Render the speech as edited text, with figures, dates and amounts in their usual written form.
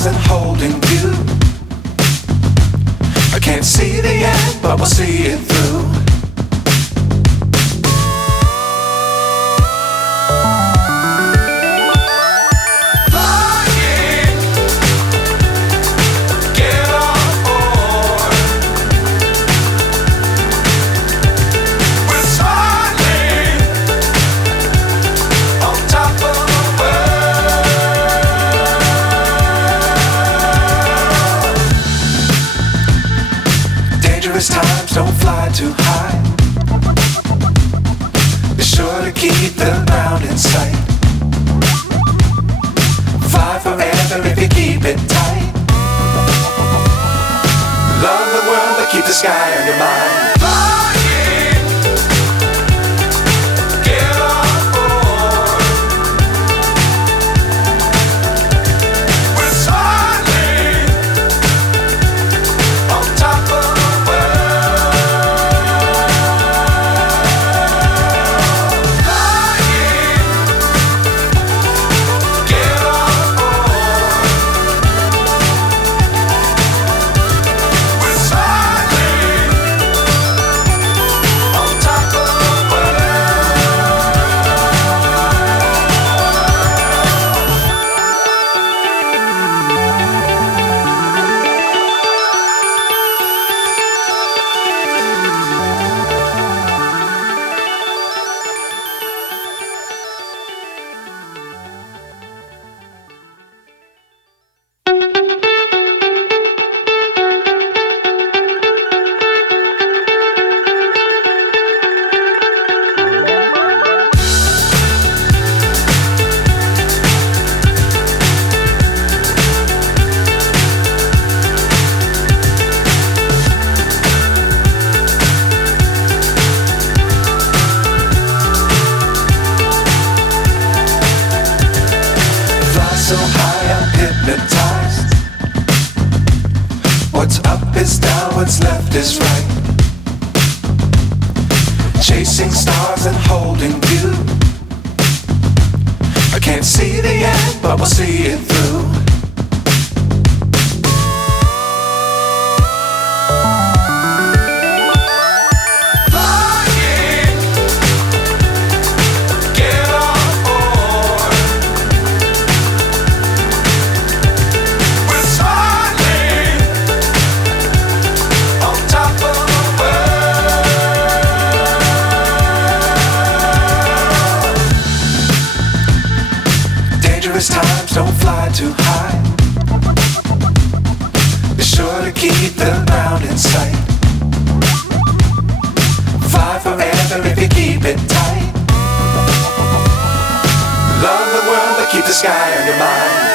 stars and holding you. I can't see the end, but we'll see it through. Times don't fly too high. Be sure to keep the ground in sight. Fly forever if you keep it tight. Love the world but keep the sky on your mind. So high I'm hypnotized. What's up is down, what's left is right. Chasing stars and holding you. I can't see the end, but we'll see it through. Times don't fly too high. Be sure to keep the ground in sight. Fly forever if you keep it tight. Love the world but keep the sky on your mind.